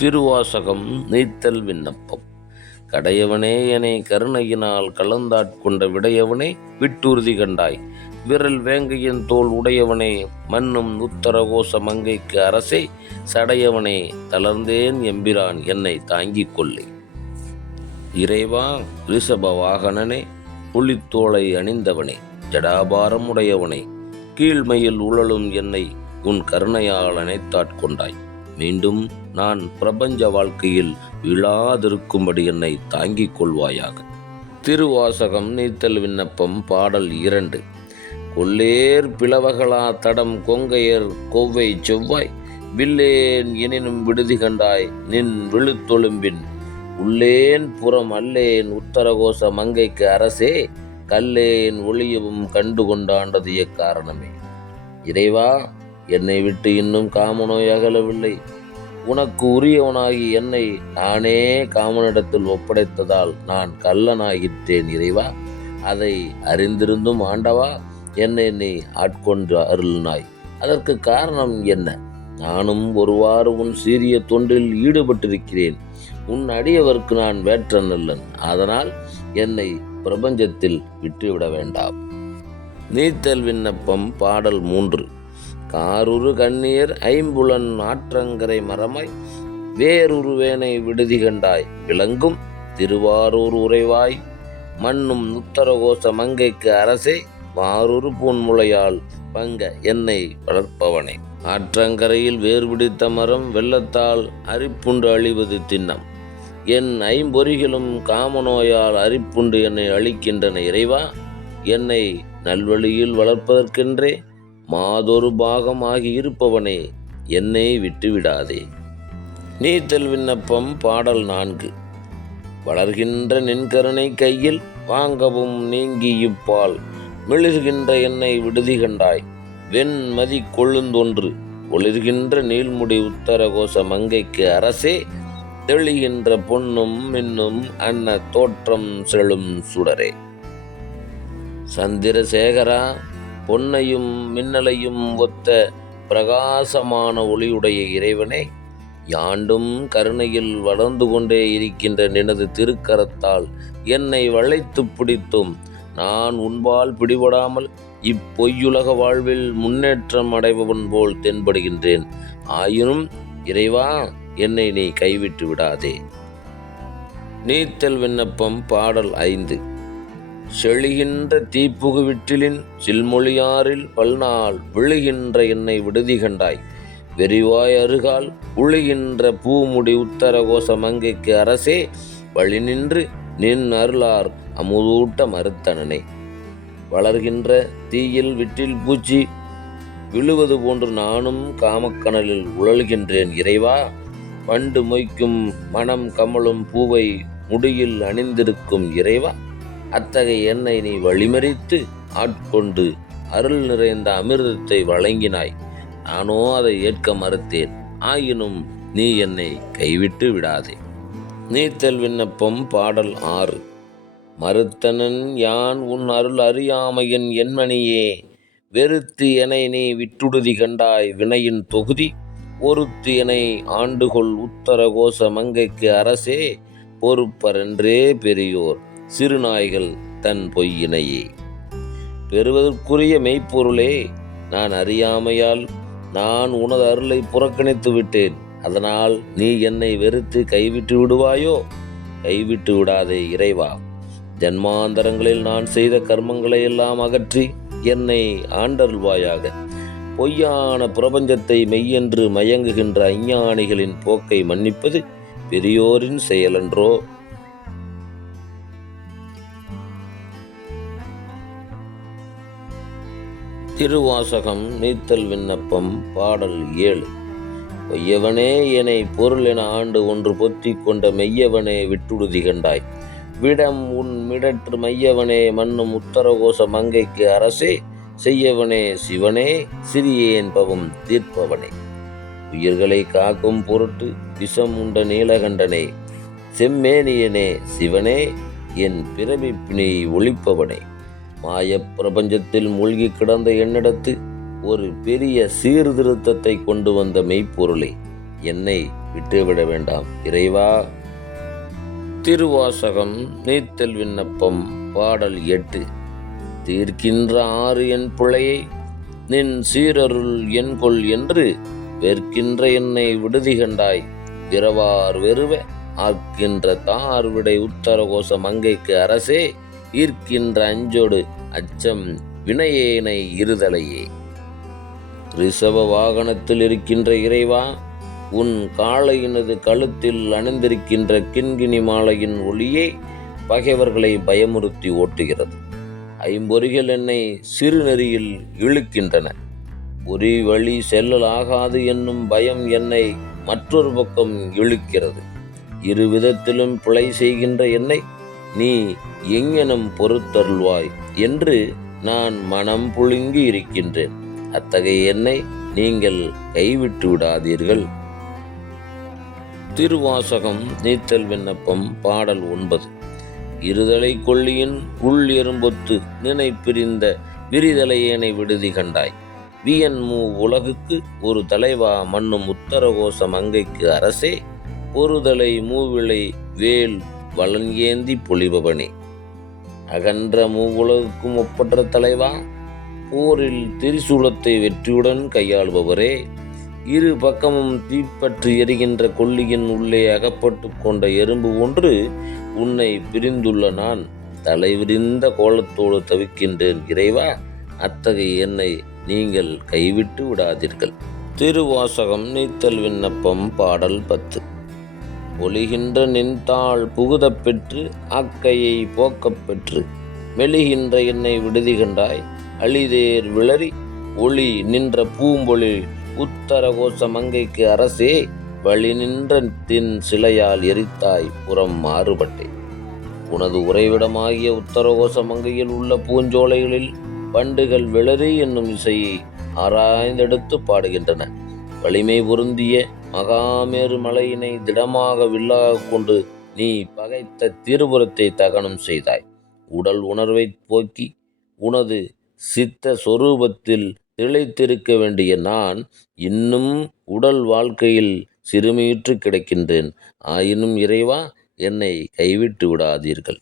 திருவாசகம் நீத்தல் விண்ணப்பம். கடையவனே எனை கருணையினால் கலந்தாட்கொண்ட விடையவனே விட்டுறுதி கண்டாய். விரல் வேங்கையின் தோல் உடையவனே மன்னும் உத்தரகோச மங்கைக்கு அரசே சடையவனே தளர்ந்தேன் எம்பிரான் என்னை தாங்கிக் கொள்ளே. இறைவா ரிஷப வாகனனே புலித்தோளை அணிந்தவனே ஜடாபாரம் உடையவனே கீழ்மையில் உழலும் என்னை உன் கருணையால் அணைத்தாட்கொண்டாய். மீண்டும் நான் பிரபஞ்ச வாழ்க்கையில் விழாதிருக்கும்படி என்னை தாங்கிக் கொள்வாயாக. திருவாசகம் நீத்தல் விண்ணப்பம் பாடல் இரண்டு. கொல்லேர் பிளவகளா தடம் கொங்கையர் கொவ்வை செவ்வாய். வில்லேன் எனினும் விடுதி கண்டாய் நின் விழுத்தொழும்பின். உள்ளேன் புறம் அல்லேன் உத்தரகோச மங்கைக்கு அரசே. கல்லேன் ஒளியவும் கண்டு கொண்டாண்டது எக்காரணமே இறைவா என்னை விட்டு இன்னும் காமநோய் அகலவில்லை. உனக்கு உரியவனாகி என்னை நானே காமனிடத்தில் ஒப்படைத்ததால் நான் கள்ளனாகிட்டேன் இறைவா. அதை அறிந்திருந்தும் ஆண்டவா என்னை நீ ஆட்கொண்டு அருள்னாய். அதற்கு காரணம் என்ன? நானும் ஒருவாறு உன் சீரிய தொண்டில் ஈடுபட்டிருக்கிறேன். உன் அடியவர்க்கு நான் வேற்றன் அல்லன் அதனால் என்னை பிரபஞ்சத்தில் விட்டுவிட வேண்டாம். நீத்தல் விண்ணப்பம் பாடல் மூன்று. காருரு கண்ணீர் ஐம்புலன் ஆற்றங்கரை மரமாய் வேறொரு வேனை விடுதி கண்டாய் விளங்கும் திருவாரூர் உறைவாய். மண்ணும் உத்தரகோச மங்கைக்கு அரசே மாரூர் பூன்முளையால் பங்க என்னை வளர்ப்பவனே. ஆற்றங்கரையில் வேர் பிடித்த மரம் வெள்ளத்தால் அரிப்புண்டு அழிவது திண்ணம். என் ஐம்பொறிகளும் காமநோயால் அரிப்புண்டு என்னை அழிக்கின்றன இறைவா. என்னை நல்வழியில் வளர்ப்பதற்கென்றே மாதொரு பாகமாகி இருப்பவனே என்னை விட்டுவிடாதே. நீத்தல் விண்ணப்பம் பாடல் நான்கு. வளர்கின்ற நின்கருணை கையில் வாங்கவும் நீங்கி இப்பால் மிளிர்கின்ற என்னை விடுதி கண்டாய். வெண்மதி கொழுந்தொன்று ஒளிர்கின்ற நீள்முடி உத்தரகோச மங்கைக்கு அரசே தெளிகின்ற பொன்னும் மின்னும் அன்ன தோற்றம் செழும் சுடரே. சந்திரசேகரா பொன்னையும் மின்னலையும் ஒத்த பிரகாசமான ஒளியுடைய இறைவனே யாண்டும் கருணையில் வளர்ந்து கொண்டே இருக்கின்ற நினது திருக்கரத்தால் என்னை வளைத்து பிடித்தும் நான் உன்பால் பிடிபடாமல் இப்பொய்யுலக வாழ்வில் முன்னேற்றம் அடைபவன் போல் தென்படுகின்றேன். ஆயினும் இறைவா என்னை நீ கைவிட்டு விடாதே. நீத்தல் விண்ணப்பம் பாடல் ஐந்து. செழிகின்ற தீப்புகு விட்டிலின் சில்மொழியாரில் பல்நாள் விழுகின்ற என்னை விடுதி கண்டாய். வெறிவாய் அருகால் உழுகின்ற பூமுடி உத்தரகோச மங்கைக்கு அரசே வழி நின்று நின் அருளார் அமுதூட்ட மறுத்தனனே. வளர்கின்ற தீயில் விட்டில் பூச்சி விழுவது போன்று நானும் காமக்கனலில் உழல்கின்றேன் இறைவா. பண்டு மொய்க்கும் மனம் கமலும் பூவை முடியில் அணிந்திருக்கும் இறைவா. அத்தகைய என்னை நீ வழிமறித்து ஆட்கொண்டு அருள் நிறைந்த அமிர்தத்தை வழங்கினாய். நானோ அதை ஏற்க மறுத்தேன். ஆயினும் நீ என்னை கைவிட்டு விடாதே. நீத்தல் விண்ணப்பம் பாடல் ஆறு. மறுத்தனன் யான் உன் அருள் அறியாமையின் என்மணியே வெறுத்து எனை நீ விட்டுடுதி கண்டாய் வினையின் தொகுதி. ஒருத்து எனை ஆண்டுகொள் உத்தரகோச மங்கைக்கு அரசே. பொறுப்பரென்றே பெரியோர். சிறுநாய்கள் தன் பொய்யினையே. பெறுவதற்குரிய மெய்ப்பொருளே நான் அறியாமையால் நான் உனது அருளை புறக்கணித்து விட்டேன். அதனால் நீ என்னை வெறுத்து கைவிட்டு விடுவாயோ? கைவிட்டு விடாதே இறைவா. ஜன்மாந்தரங்களில் நான் செய்த கர்மங்களை எல்லாம் அகற்றி என்னை ஆண்டருள்வாயாக. பொய்யான பிரபஞ்சத்தை மெய்யென்று மயங்குகின்ற அஞ்ஞானிகளின் போக்கை மன்னிப்பது பெரியோரின் செயலன்றோ? திருவாசகம் நீத்தல் விண்ணப்பம் பாடல் ஏழு. பொய்யவனே எனை பொருள் என ஆண்டு ஒன்று பொத்தி கொண்ட மெய்யவனே விட்டுடுதி கண்டாய். விடம் உன் மிடற்று மையவனே மன்னும் உத்தரகோச மங்கைக்கு அரசே. செய்யவனே சிவனே சிறியேன் பவம் தீர்ப்பவனே. உயிர்களை காக்கும் பொருட்டு விஷம் உண்ட நீலகண்டனே. செம்மேனியனே சிவனே என் பிறவிப்பினை ஒழிப்பவனே. மாயப் பிரபஞ்சத்தில் மூழ்கி கிடந்த என்னிடத்து ஒரு பெரிய சீர்திருத்தத்தை கொண்டு வந்த மெய்ப்பொருளை என்னை விட்டுவிட வேண்டாம் இறைவா. திருவாசகம் நீத்தல் விண்ணப்பம் பாடல் எட்டு. தீர்க்கின்ற ஆறு என் பிழையை நின் சீரருள் என்கொள் என்று வெற்கின்ற என்னை விடுதி கண்டாய். இரவார் வெறுவ ஆர்க்கின்ற தார் விடை உத்தரகோச மங்கைக்கு அரசே ஈர்க்கின்ற அஞ்சோடு அச்சம் வினையேனை இருதலையே. ரிஷப வாகனத்தில் இருக்கின்ற இறைவா உன் காளையினது கழுத்தில் அணிந்திருக்கின்ற கிண்கிணி மாலையின் ஒளியே பகைவர்களை பயமுறுத்தி ஓட்டுகிறது. ஐம்பொறிகள் என்னை சிறுநெறியில் இழுக்கின்றன. ஒரு வழி செல்லலாகாது என்னும் பயம் என்னை மற்றொரு பக்கம் இழுக்கிறது. இரு விதத்திலும் பிழை செய்கின்ற என்னை நீ எங்கெனும் பொறுத்தருள்வாய் என்று நான் மனம் புழுங்கி இருக்கின்றேன். அத்தகைய என்னை நீங்கள் கைவிட்டு விடாதீர்கள். திருவாசகம் நீத்தல் விண்ணப்பம் பாடல் ஒன்பது. இருதலை கொள்ளியின் உள் எறும்பொத்து நினை பிரிந்த விரிதலையேனை விடுதி கண்டாய். வியன் மூ உலகுக்கு ஒரு தலைவா மண்ணும் உத்தரகோச மங்கைக்கு அரசே ஒருதலை மூவிளை வேல் வளன் ஏந்தி பொலிபவனே அகன்ற மூவுலகுக்கும் ஒப்பற்ற தலைவா போரில் திரிசூலத்தை வெற்றியுடன் கையாளுபவரே. இரு பக்கமும் தீப்பற்றி எரிகின்ற கொல்லியின் உள்ளே அகப்பட்டு கொண்ட எறும்பு ஒன்று உன்னை பிரிந்துள்ள நான். தலைவிரிந்த கோலத்தோடு தவிக்கின்றேன் இறைவா அத்தகைய என்னை நீங்கள் கைவிட்டு விடாதீர்கள். திருவாசகம் நீத்தல் விண்ணப்பம் பாடல் பத்து. ஒளிகின்ற நின்றாள் புகுதப் பெற்று ஆக்கையை போக்கப் பெற்று என்னை விடுதி கண்டாய் அழிதேர் விளறி ஒளி நின்ற பூம்பொழி உத்தரகோச மங்கைக்கு அரசே வழி நின்ற தின் சிலையால் எரித்தாய் புறம் மாறுபட்டே. உனது உறைவிடமாகிய உத்தரகோச மங்கையில் உள்ள பூஞ்சோலைகளில் பண்டுகள் விளறி என்னும் இசையை ஆராய்ந்தெடுத்து பாடுகின்றன. வலிமை பொருந்திய மகாமேரு மலையினை திடமாக வில்லாக கொண்டு நீ பகைத்த திருபுரத்தை தகனம் செய்தாய். உடல் உணர்வை போக்கி உனது சித்த சொரூபத்தில் திளைத்திருக்க வேண்டிய நான் இன்னும் உடல் வாழ்க்கையில் சிறுமியுற்று கிடக்கின்றேன். ஆயினும் இறைவா என்னை கைவிட்டு விடாதீர்கள்.